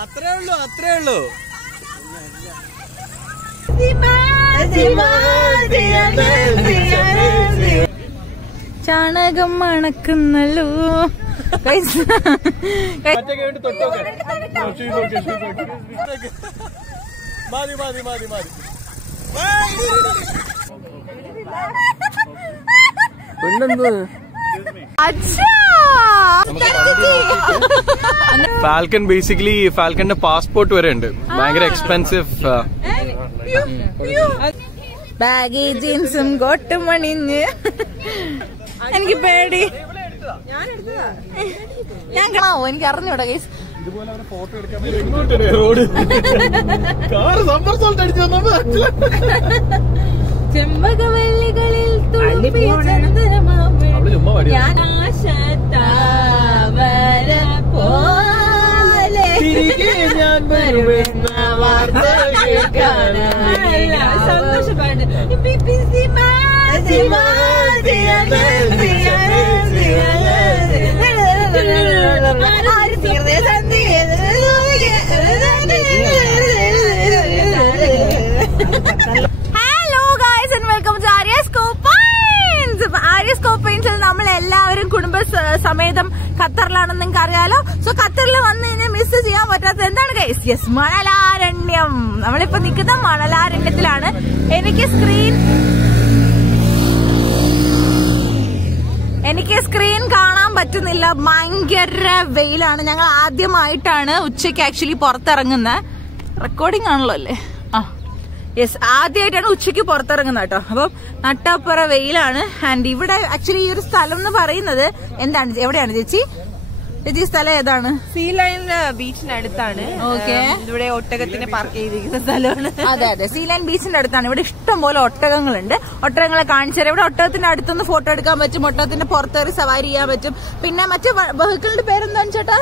അത്രേ ഉള്ളൂ. ചാണകം മണക്കുന്നല്ലോ. ഫാൽക്കൺ ബേസിക്കലി ഫാൽക്കണിന്റെ പാസ്പോർട്ട് വരെ ഉണ്ട്. ഭയങ്കര എക്സ്പെൻസീവ്. ബാഗി ജീൻസും കോട്ടും അണിഞ്ഞ് എനിക്ക് പേടി. ഞാൻ കാണാവോ? എനിക്ക് അറിഞ്ഞൂടാ ഗൈസ്. ചെമ്പകവള്ളികളിൽ തുളുമ്പിയ ചന്ദനമാമഴ ഞാൻ ആശത്താവര പോലെ സന്തോഷപ്പാട്ട്. നമ്മളെല്ലാവരും കുടുംബ സമേതം ഖത്തറിലാണെന്ന് നിങ്ങൾക്ക് അറിയാലോ. സോ ഖത്തറിൽ വന്നു കഴിഞ്ഞാൽ മിസ് ചെയ്യാൻ പറ്റാത്ത എന്താണ് ഗൈസ്? യെസ്, മണലാരണ്യം. നമ്മളിപ്പോ നിൽക്കുന്ന മണലാരണ്യത്തിലാണ്. എനിക്ക് സ്ക്രീൻ കാണാൻ പറ്റുന്നില്ല, ഭയങ്കര വെയിലാണ്. ഞങ്ങൾ ആദ്യമായിട്ടാണ് ഉച്ചയ്ക്ക് ആക്ച്വലി പുറത്തിറങ്ങുന്നത്. റെക്കോർഡിംഗ് ആണല്ലോ അല്ലേ? യെസ്, ആദ്യമായിട്ടാണ് ഉച്ചയ്ക്ക് പുറത്തിറങ്ങുന്നത് കേട്ടോ. അപ്പം നട്ടപ്പുറ വെയിലാണ്. ആൻഡ് ഇവിടെ ആക്ച്വലി ഈ ഒരു സ്ഥലം എന്ന് പറയുന്നത് എന്താണ്, എവിടെയാണ് ചേച്ചി സ്ഥലം ഏതാണ്? സീ ലൈൻ ബീച്ചിന്റെ അടുത്താണ്. ഓക്കെ, ഇവിടെ ഒട്ടകത്തിന് പാർക്ക് ചെയ്തിരിക്കുന്ന സ്ഥലമാണ്. അതെ, സീ ലൈൻ ബീച്ചിന്റെ അടുത്താണ്. ഇവിടെ ഇഷ്ടംപോലെ ഒട്ടകങ്ങളുണ്ട്. ഒട്ടകങ്ങളെ കാണിച്ചാൽ ഇവിടെ ഒട്ടകത്തിന്റെ അടുത്തൊന്ന് ഫോട്ടോ എടുക്കാൻ പറ്റും, ഒട്ടകത്തിന്റെ പുറത്തേറി സവാരി ചെയ്യാൻ പറ്റും. പിന്നെ മറ്റു വെഹിക്കിളിന്റെ പേരെന്താണ് ചേട്ടാ?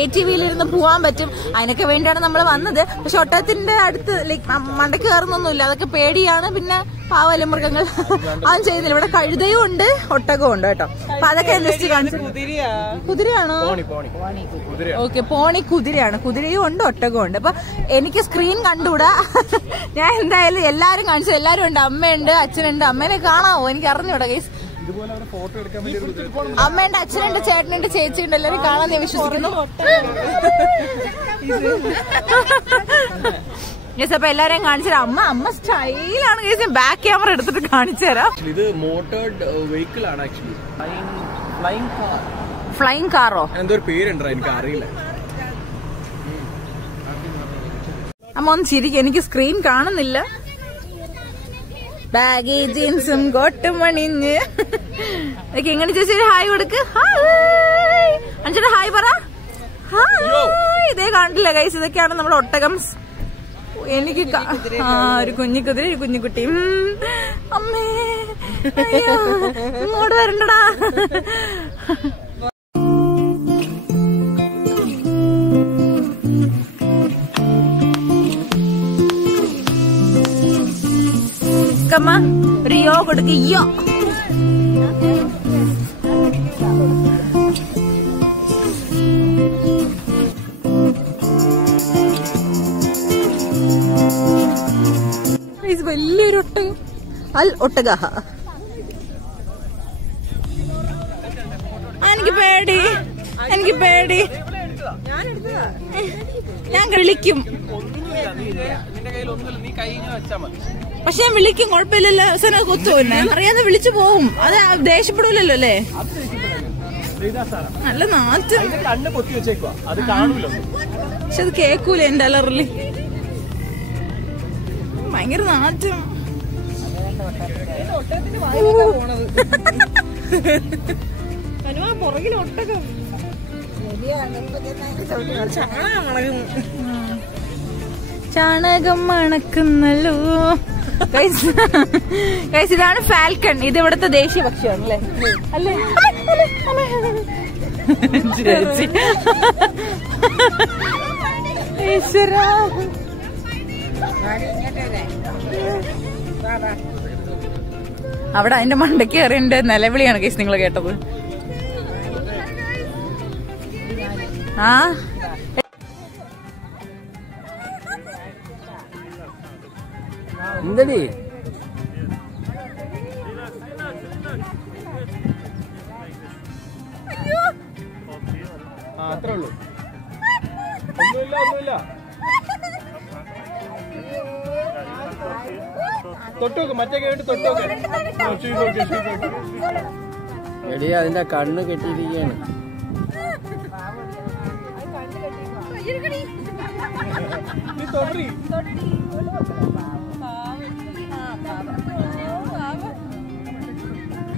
ATV-യിലിരുന്ന് പോവാൻ പറ്റും. അതിനൊക്കെ വേണ്ടിയാണ് നമ്മൾ വന്നത്. പക്ഷെ ഒട്ടകത്തിന്റെ അടുത്ത് ലൈക്ക് മണ്ടയ്ക്ക് കയറുന്നൊന്നുമില്ല, അതൊക്കെ പേടിയാണ്. പിന്നെ പാവല മൃഗങ്ങൾ അതും ചെയ്യുന്നില്ല. ഇവിടെ കഴുതയും ഉണ്ട്, ഒട്ടകവും ഉണ്ട് കേട്ടോ. അപ്പൊ അതൊക്കെ ലിസ്റ്റ് കാണിച്ചു. കുതിരയാണോ? ഓക്കെ, പോണി കുതിരയാണ്. കുതിരയും ഉണ്ട്, ഒട്ടകവും ഉണ്ട്. അപ്പൊ എനിക്ക് സ്ക്രീൻ കണ്ടുകൂടാ. ഞാൻ എന്തായാലും എല്ലാരും കാണിച്ചു. എല്ലാരും ഉണ്ട്, അമ്മയുണ്ട്, അച്ഛനുണ്ട്. അമ്മേനെ കാണാവോ? എനിക്ക് അറിഞ്ഞൂടാ ഗൈസ്. അമ്മയുണ്ട്, അച്ഛനുണ്ട്, ചേട്ടനുണ്ട്, ചേച്ചിയുണ്ട്. എല്ലാവരും കാണാൻ ഞാൻ വിശ്വസിക്കുന്നു. യെസ്, അപ്പൊ എല്ലാരെയും കാണിച്ചുതരാം. അമ്മ സ്റ്റൈലാണ് ഗൈസ്. ഞാൻ ബാക്ക് ക്യാമറ എടുത്തിട്ട് കാണിച്ചു തരാം. ഇത് മോട്ടോർഡ് വെഹിക്കിൾ ആണ് ആക്ച്വലി. ഫ്ലൈങ് കാറോ എന്തോ ഒരു പേരുണ്ടോ, എനിക്ക് അറിയില്ല. അമ്മ ഒന്ന് ചിരിക്കും, എനിക്ക് സ്ക്രീൻ കാണുന്നില്ല. ബാഗി ജീൻസും കോട്ടും അണിഞ്ഞ് എങ്ങനെ ചേച്ചി ഹായ് കൊടുക്ക്. ഹായ് അഞ്ചേട്ടാ, ഹായ് പറ. ഹായ്. ഇതേ കണ്ടില്ല ഗൈസ്, ഇതൊക്കെയാണ് നമ്മുടെ ഒട്ടകം. എനിക്ക് ഒരു കുഞ്ഞിക്കുതിര, ഒരു കുഞ്ഞിക്കുട്ടി. അമ്മേ ഇങ്ങോട്ട് വരണ്ടടാ. ഒരു യോ കൊടുക്ക. യോ വലിയൊരു ഒട്ടകം. ഒട്ടക. എനിക്ക് പേടി. ഞാൻ വിളിക്കും, പക്ഷെ ഞാൻ വിളിക്കും, കുഴപ്പമില്ലല്ലോ. കൊത്തുപോന്നെ അറിയാതെ വിളിച്ചു പോവും. അത് ദേഷ്യപ്പെടൂലല്ലോ അല്ലേ? നല്ല നാറ്റ്. പക്ഷെ അത് കേക്കൂല എന്റെ അലറില്. ഭയങ്കര നാറ്റം. പുറകിൽ ഒട്ടകം. ചാണകം മണക്കുന്നല്ലോ. ഇതാണ് ഫാൽക്കൺ. ഇത് ഇവിടുത്തെ ദേശീയ പക്ഷിയാണ് അല്ലേ? അവിടെ അതിന്റെ മണ്ടയ്ക്ക് കയറിന്റെ നിലവിളിയാണ് കേസ് നിങ്ങൾ കേട്ടത്. ആ എന്തടി അത്രേ ഉള്ളൂ. ഒന്നുമില്ല. തൊട്ടോക്ക് മറ്റേ കേട്ട് തൊട്ടോക്ക്. എടി അതിന്റെ കണ്ണ് കെട്ടിയിരിക്കുകയാണ്.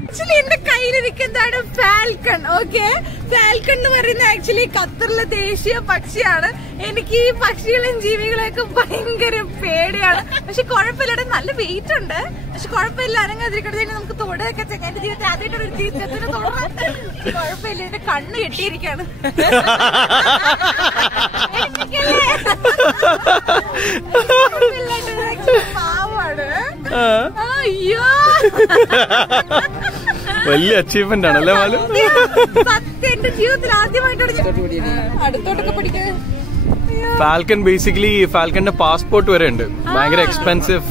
ആക്ച്വലി എന്റെ കയ്യിലിരിക്കുന്നതാണ് ഫാൽക്കൺ. ഓക്കെ, ഫാൽക്കൺ എന്ന് പറയുന്നത് ആക്ച്വലി ഖത്തറിലെ ദേശീയ പക്ഷിയാണ്. എനിക്ക് ഈ പക്ഷികളെയും ജീവികളെയൊക്കെ ഭയങ്കര പേടിയാണ്. പക്ഷെ കുഴപ്പമില്ല, നല്ല വെയിറ്റ് ഉണ്ട്. പക്ഷെ കുഴപ്പമില്ല, അനങ്ങാതിരിക്കട്ടെ. നമുക്ക് തൊടൊക്കെ എന്റെ ജീവിതത്തിൽ ആദ്യമായിട്ടൊരു ജീവിതത്തിന് തൊടാൻ കുഴപ്പമില്ല. എന്റെ കണ്ണ് കെട്ടിയിരിക്കാണ്. പാവാണ്. അയ്യോ, വലിയ അച്ചീവ്മെന്റ് ആണല്ലേ മാലു. സത്യം എന്റെ ജീവിതത്തിൽ ആദ്യമായിട്ടാണ് അടുത്തോട്ടൊക്കെ പഠിക്കാൻ. ഫാൽക്കൺ ബേസിക്കലി ഫാൽക്കണിന്റെ പാസ്പോർട്ട് വരെ ഉണ്ട്. ഭയങ്കര എക്സ്പെൻസീവ്.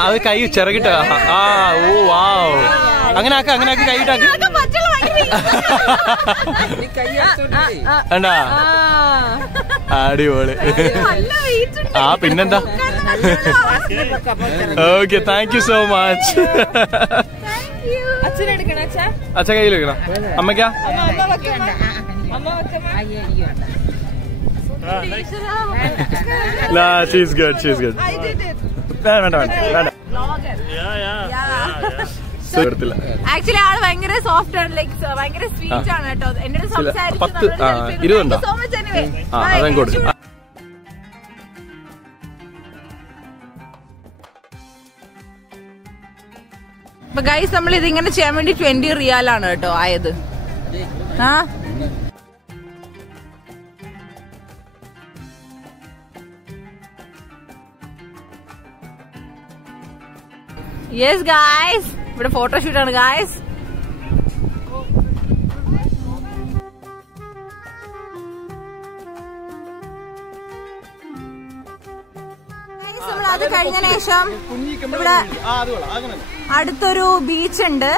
അത് കൈ ചിറകിട്ട. ആ ഓ വാവ്. അങ്ങനെ ആക്കി കൈയിട്ടാക്കി. കണ്ടാ, അടിപൊളി. ആ പിന്നെന്താ. Okay, thank you so much. അച്ഛൻ കയ്യിൽ വെക്കണം. അമ്മയ്ക്കാ? She's good. വേണ്ട. ആക്ച്വലി ആള് ഭയങ്കര സോഫ്റ്റ് ആണ്, ലൈക്ക് ഭയങ്കര സ്വീറ്റ് ആണ് കേട്ടോ. എന്റെ സംസാരിച്ചു. അപ്പൊ ഗൈസ്, നമ്മൾ ഇതിങ്ങനെ ചെയ്യാൻ വേണ്ടി 20 റിയാലാണ് കേട്ടോ ആയത്. ആ യെസ് ഗായ്സ്, ഇവിടെ ഫോട്ടോഷൂട്ടാണ് ഗായ്സ്. അത് കഴിഞ്ഞ ശേഷം ഇവിടെ അടുത്തൊരു ബീച്ച് ഉണ്ട്.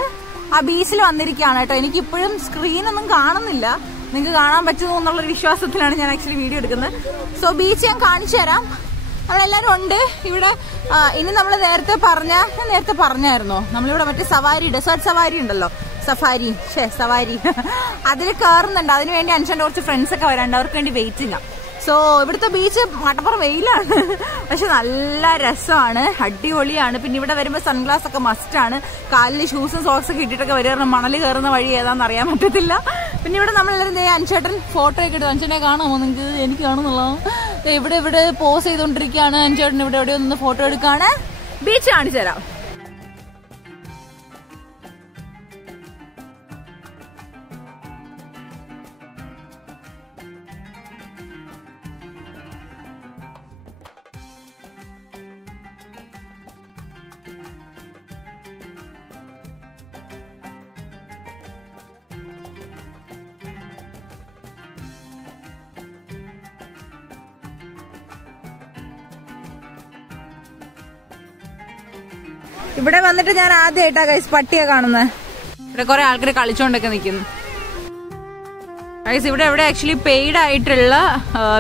ആ ബീച്ചിൽ വന്നിരിക്കുകയാണ് കേട്ടോ. എനിക്ക് ഇപ്പോഴും സ്ക്രീനൊന്നും കാണുന്നില്ല. നിങ്ങൾക്ക് കാണാൻ പറ്റുമോ എന്നുള്ളൊരു വിശ്വാസത്തിലാണ് ഞാൻ ആക്ച്വലി വീഡിയോ എടുക്കുന്നത്. സോ ബീച്ച് ഞാൻ കാണിച്ചു തരാം. നമ്മളെല്ലാരും ഉണ്ട് ഇവിടെ. ഇനി നമ്മൾ നേരത്തെ പറഞ്ഞായിരുന്നോ, നമ്മളിവിടെ മറ്റേ സവാരി, ഡെസേർട്ട് സവാരി ഉണ്ടല്ലോ, സവാരി അതിൽ കയറുന്നുണ്ട്. അതിനുവേണ്ടി അഞ്ചൻ്റെ കുറച്ച് ഫ്രണ്ട്സ് ഒക്കെ വരാണ്ട്. അവർക്ക് വേണ്ടി വെയിറ്റിംഗ്. സോ ഇവിടുത്തെ ബീച്ച് മട്ടപ്പുറം വെയിലാണ്, പക്ഷെ നല്ല രസമാണ്, അടിപൊളിയാണ്. പിന്നെ ഇവിടെ വരുമ്പോൾ സൺഗ്ലാസ് ഒക്കെ മസ്റ്റാണ്. കാലിൽ ഷൂസും സോക്സ് ഒക്കെ ഇട്ടിട്ടൊക്കെ വരിക. മണൽ കയറുന്ന വഴി ഏതാണെന്ന് അറിയാൻ പറ്റത്തില്ല. പിന്നെ ഇവിടെ നമ്മളെല്ലാവരും അഞ്ചേട്ടൻ ഫോട്ടോ ഒക്കെ എടുത്തു. അഞ്ചനെ കാണാമോ നിങ്ങൾക്ക്? എനിക്ക് കാണുന്നുള്ളൂ. ഇവിടെ പോസ് ചെയ്തുകൊണ്ടിരിക്കുകയാണ്. അഞ്ചേട്ടൻ ഇവിടെ എവിടെയോ നിന്ന് ഫോട്ടോ എടുക്കുകയാണ്. ബീച്ച് കാണിച്ചു തരാം. ഇവിടെ വന്നിട്ട് ഞാൻ ആദ്യമായിട്ടാ ഗൈസ് പട്ടിയെ കാണുന്നത്. ഇവിടെ കുറെ ആൾക്കാർ കളിച്ചോണ്ടൊക്കെ നിൽക്കുന്നു ഗൈസ്. ഇവിടെ ആക്ച്വലി പെയ്ഡ് ആയിട്ടുള്ള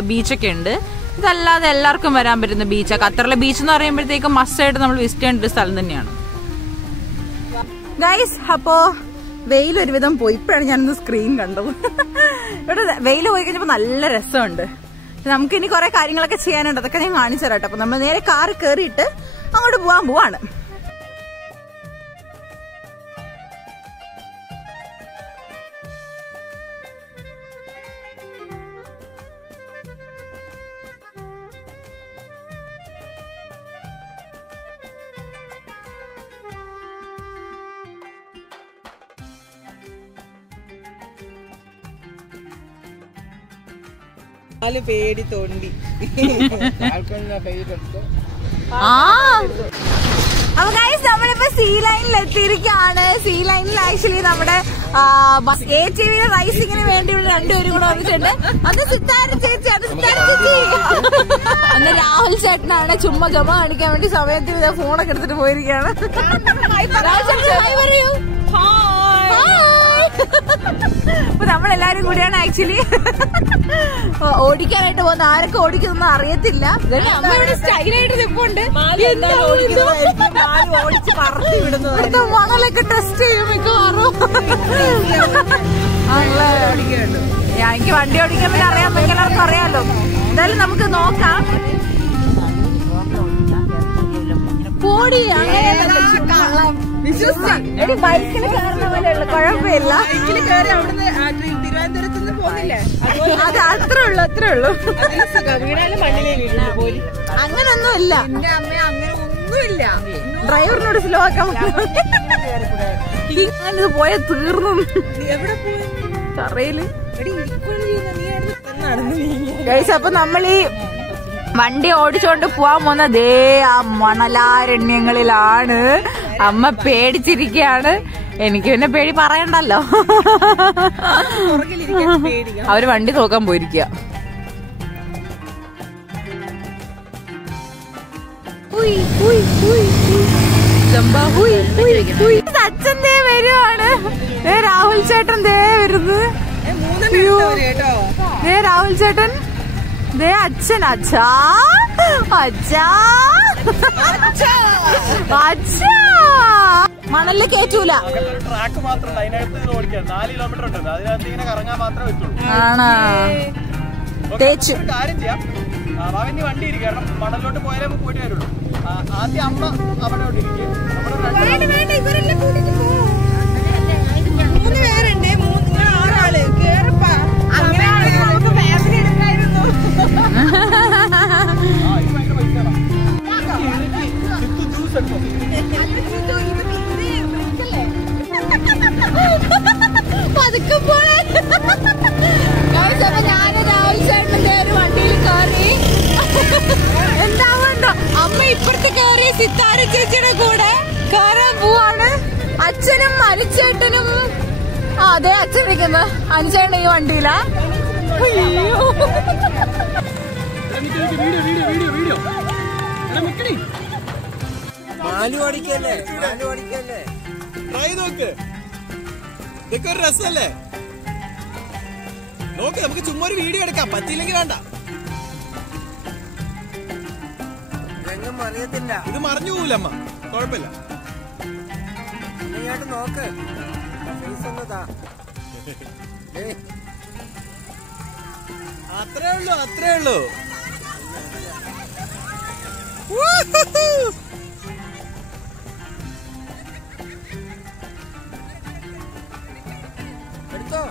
ബീച്ചൊക്കെ ഉണ്ട്. ഇതല്ലാതെ എല്ലാവർക്കും വരാൻ പറ്റുന്ന ബീച്ചാണ്. ഖത്തറിലെ ബീച്ച് എന്ന് പറയുമ്പോഴത്തേക്കും മസ്റ്റായിട്ട് നമ്മൾ വിസിറ്റ് ചെയ്യേണ്ട ഒരു സ്ഥലം തന്നെയാണ് ഗൈസ്. അപ്പോ വെയിൽ ഒരുവിധം പോയി. ഇപ്പോഴാണ് ഞാനൊന്ന് സ്ക്രീൻ കണ്ടത്. ഇവിടെ വെയിൽ പോയി കഴിഞ്ഞപ്പോ നല്ല രസമുണ്ട്. നമുക്ക് ഇനി കുറെ കാര്യങ്ങളൊക്കെ ചെയ്യാനുണ്ട്. അതൊക്കെ ഞാൻ കാണിച്ചു തരാം. അപ്പൊ നമ്മൾ നേരെ കാറ് കയറിയിട്ട് അങ്ങോട്ട് പോവാണ്. പേടി തോണ്ടി. അപ്പൊ ഗൈസ്, നമ്മളിപ്പോ സീ ലൈനിൽ എത്തിയിരിക്കുകയാണ്. സീ ലൈനിൽ ആക്ച്വലി നമ്മുടെ KTV റൈസിങ്ങിന് വേണ്ടിയുള്ള രണ്ടുപേരും കൂടെ വന്നിട്ടുണ്ട്. അത് സിത്താര ചേച്ചിയാണ്. അന്ന് രാഹുൽ ചേട്ടനാണ് ചുമ്മാ ഗമ കാണിക്കാൻ വേണ്ടി സമയത്തിന് ഫോണൊക്കെ എടുത്തിട്ട് പോയിരിക്കുകയാണ്. അപ്പൊ നമ്മളെല്ലാരും കൂടിയാണ് ആക്ച്വലി ഓടിക്കാനായിട്ട് പോകുന്നത്. ആരൊക്കെ ഓടിക്കുന്നൊന്നും അറിയത്തില്ല. അമ്മ ഇവിടെ സ്റ്റൈലായിട്ട് നിൽപ്പുണ്ട്. ഇവിടുത്തെ മണലൊക്കെ ടെസ്റ്റ് ചെയ്യും മിക്കവാറും. എനിക്ക് വണ്ടി ഓടിക്കാൻ പിന്നെ അറിയാൻ എല്ലാവർക്കും അറിയാലോ. എന്തായാലും നമുക്ക് നോക്കാം. പോടി ബൈക്കിൽ കയറുന്ന പോലെയുള്ള കുഴപ്പമില്ല. തിരുവനന്തപുരത്ത് നിന്ന് പോകുന്നില്ലേ? അത് അത്രേ ഉള്ളൂ, അത്രേ ഉള്ളൂ. അങ്ങനൊന്നും ഇല്ല. അങ്ങനെ ഒന്നുമില്ല. ഡ്രൈവറിനോട് സ്ലോ ആക്കാൻ ഇങ്ങനെ പോയ തീർന്നു. എവിടെ പോയി? തറയില് കഴിച്ച. അപ്പൊ നമ്മൾ ഈ വണ്ടി ഓടിച്ചോണ്ട് പോവാൻ പോകുന്ന ദേ ആ മണലാരണ്യങ്ങളിലാണ്. അമ്മ പേടിച്ചിരിക്കയാണ്. എനിക്ക് പിന്നെ പേടി പറയണ്ടല്ലോ. അവര് വണ്ടി നോക്കാൻ പോയിരിക്കുക. അച്ഛൻ ദേ വരുവാണ്. രാഹുൽ ചേട്ടൻ ദേ വരുന്നത്. രാഹുൽ ചേട്ടൻ ദേ അച്ഛൻ. അച്ഛാ അച്ഛാ അച്ഛാ. മണലില് കേറ്റൂല. ട്രാക്ക് മാത്രമല്ല, അതിനകത്ത് ഓടിക്കാം. 4 കിലോമീറ്റർ ഉണ്ട്. അതിനകത്ത് ഇങ്ങനെ കറങ്ങാൻ മാത്രമേ പറ്റുള്ളൂ. ആണോ? തേച്ചു കാര്യം ചെയ്യാം. അവന് വണ്ടി ഇരിക്കും. കാരണം മണലിലോട്ട് പോയാലേ നമുക്ക് പോയിട്ട് വരുള്ളൂ. ആദ്യം അമ്മ അവിടെ ഇരിക്കും. പതുക്കെ പോലെ ഞാന് രാഹുൽ ചേട്ടന്റെ ഒരു വണ്ടിയിൽ കയറി. എന്താവുണ്ടോ അമ്മ ഇപ്പുറത്ത് കയറി സിത്താര ചേച്ചിയുടെ കൂടെ കയറാൻ പോവാണ്. അച്ഛനും അനിച്ചേട്ടനും. അതെ അച്ഛൻ നിൽക്കുന്ന അനിച്ചേട്ടൻ ഈ വണ്ടിയിലാ. ഇതൊക്കെ ഒരു രസമല്ലേ? നോക്ക്, നമുക്ക് ചുമ്മാ ഒരു വീഡിയോ എടുക്കാം. പറ്റിയില്ലെങ്കിൽ വേണ്ട. ഇത് മറിഞ്ഞു പോവില്ല അമ്മ, കുഴപ്പമില്ല. നോക്ക്, അത്രേ ഉള്ളൂ, അത്രേ ഉള്ളൂ. എടുത്തോ.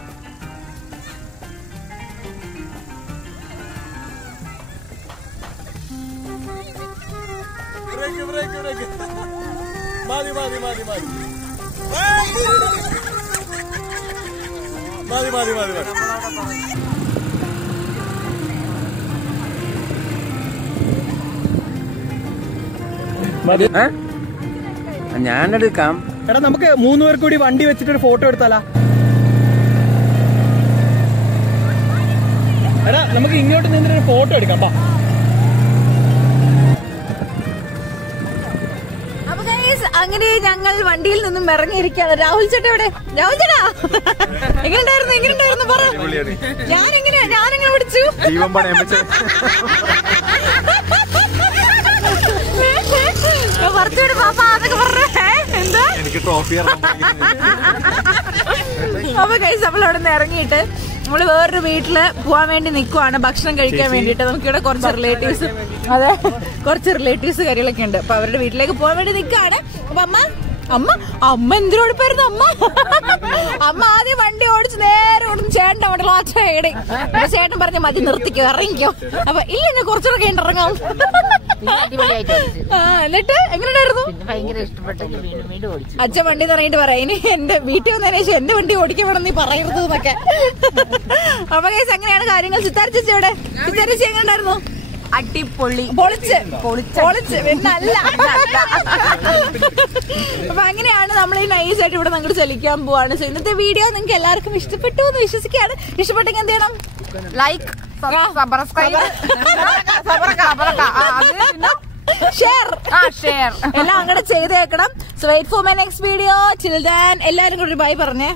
മതി മതി മതി മതി മതി മതി മതി മതി. ഞാനെടുക്കാം. എടാ, നമുക്ക് 3 പേർ കൂടി വണ്ടി വെച്ചിട്ടൊരു ഫോട്ടോ എടുത്താലാ? എടാ, നമുക്ക് ഇങ്ങോട്ട് നിന്നിട്ടൊരു ഫോട്ടോ എടുക്കാം. അങ്ങനെ ഞങ്ങൾ വണ്ടിയിൽ നിന്നും ഇറങ്ങിയിരിക്കുകയാണ്. രാഹുൽ ചേട്ടാ എവിടെ? രാഹുൽ ചേട്ടാ എങ്ങനെയുണ്ടായിരുന്നു പറ. ഞാനെങ്ങനെ പിടിച്ചു? കുറച്ചുകൂടി പാപ്പ അതൊക്കെ പറഞ്ഞേ. എന്താ എനിക്ക് ട്രോഫി. അപ്പൊ കഴിച്ച് നമ്മൾ അവിടെ നിന്ന് ഇറങ്ങിയിട്ട് നമ്മള് വേറൊരു വീട്ടില് പോവാൻ വേണ്ടി നിക്കുവാണ്, ഭക്ഷണം കഴിക്കാൻ വേണ്ടിട്ട്. നമുക്കിവിടെ കുറച്ച് റിലേറ്റീവ്സ്, അതെ കുറച്ച് റിലേറ്റീവ്സ് കാര്യങ്ങളൊക്കെ ഉണ്ട്. അപ്പൊ അവരുടെ വീട്ടിലേക്ക് പോകാൻ വേണ്ടി നിക്കാണ്. അപ്പൊ അമ്മ എന്തിനോടിപ്പായിരുന്നു? അമ്മ ആദ്യം വണ്ടി ഓടിച്ച് നേരെ ഓടുന്നു ചേട്ടൻ അവിടെ ലാച്ചേടി. അപ്പൊ ചേട്ടൻ പറഞ്ഞ മതി, നിർത്തിക്കോ, ഇറങ്ങിക്കോ. അപ്പൊ ഇല്ല കുറച്ചുകൂടെ കഴിഞ്ഞിട്ട് ഇറങ്ങാം. എന്നിട്ട് എങ്ങനെയായിരുന്നു? ഭയങ്കര ഇഷ്ടപ്പെട്ടു. അച്ഛൻ വണ്ടി ഇറങ്ങിട്ട് പറയാം, ഇനി എന്റെ വീട്ടിൽ വന്നതിന് ശേഷം എന്റെ വണ്ടി ഓടിക്കപ്പെടാൻ നീ പറയരുത് എന്നൊക്കെ. അപ്പൊ അങ്ങനെയാണ് കാര്യങ്ങൾ. സിത്താര ചേച്ചി എവിടെ? സിത്താര ചേച്ചി എങ്ങനെയുണ്ടായിരുന്നു? അടിപൊളി പൊളിച്ച് പിന്നല്ല. അപ്പൊ അങ്ങനെയാണ് നമ്മൾ ഈ നൈസായിട്ട് ഇവിടെ അങ്ങോട്ട് ചലിക്കാൻ പോവാണ്. സോ ഇന്നത്തെ വീഡിയോ നിങ്ങൾക്ക് എല്ലാവർക്കും ഇഷ്ടപ്പെട്ടു എന്ന് വിശ്വസിക്കുകയാണ്. ഇഷ്ടപ്പെട്ടെങ്കിൽ എന്ത് ചെയ്യണം? ലൈക്ക്, സബ്സ്ക്രൈബ്, ഷെയർ എല്ലാം അങ്ങോട്ട് ചെയ്തേക്കണം. So wait for my next video. Till then എല്ലാവരും കൂടി ബൈ പറഞ്ഞേ.